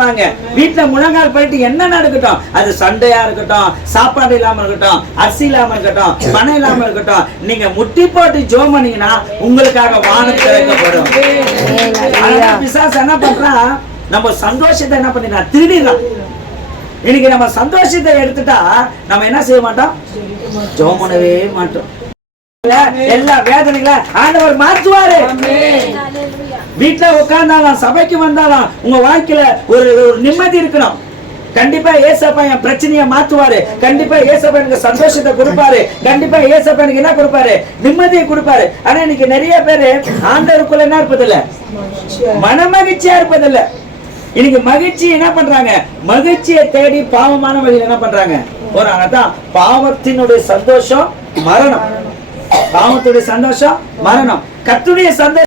வாங்க. வீட்டுல முழங்கால் போயிட்டு என்ன நடக்கட்டும், அது சண்டையா இருக்கட்டும், சாப்பாடு இல்லாம இருக்கட்டும், அரிசி இல்லாம இருக்கட்டும், பணம் இல்லாம இருக்கட்டும், நீங்க முட்டி போட்டு ஜெபம் பண்ணீங்கன்னா உங்களுக்காக வானம் திறக்கப்படும். பிசாசு என்ன பண்றான், நம்ம சந்தோஷத்தை என்ன பண்ணிடலாம், திருடிடலாம். இன்னைக்கு நம்ம சந்தோஷத்தை எடுத்துட்டா நம்ம என்ன செய்ய மாட்டோம், ஜெபம் பண்ணவே மாட்டோம். எல்லா வேதனைகளை ஆண்டவர் மாற்றுவாரு. வீட்டுல உட்கார்ந்தாலும் சபைக்கு வந்தாலும் உங்க வாழ்க்கையில ஒரு நிம்மதி இருக்கணும். கண்டிப்பா ஏசப்பா என் பிரச்சனையை மாத்துவாரு. கண்டிப்பா ஏசப்பா எனக்கு சந்தோஷத்தை கொடுப்பாரு. கண்டிப்பா ஏசப்பா எனக்கு என்ன கொடுப்பாரு, நிம்மதியை கொடுப்பாரு. ஆனா இன்னைக்கு நிறைய பேரு ஆண்டவருக்குள்ள என்ன இருப்பதில்ல, மன மகிழ்ச்சியா இருப்பதில்ல. இன்னைக்கு மகிழ்ச்சி என்ன பண்றாங்க, மகிழ்ச்சியை தேடி பாவமான வழியில் என்ன பண்றாங்க போறாங்க. அதான் பாவத்தினுடைய சந்தோஷம் மரணம், பாவத்துடைய சந்தோஷம் மரணம், கர்த்தருடைய சந்தோஷம்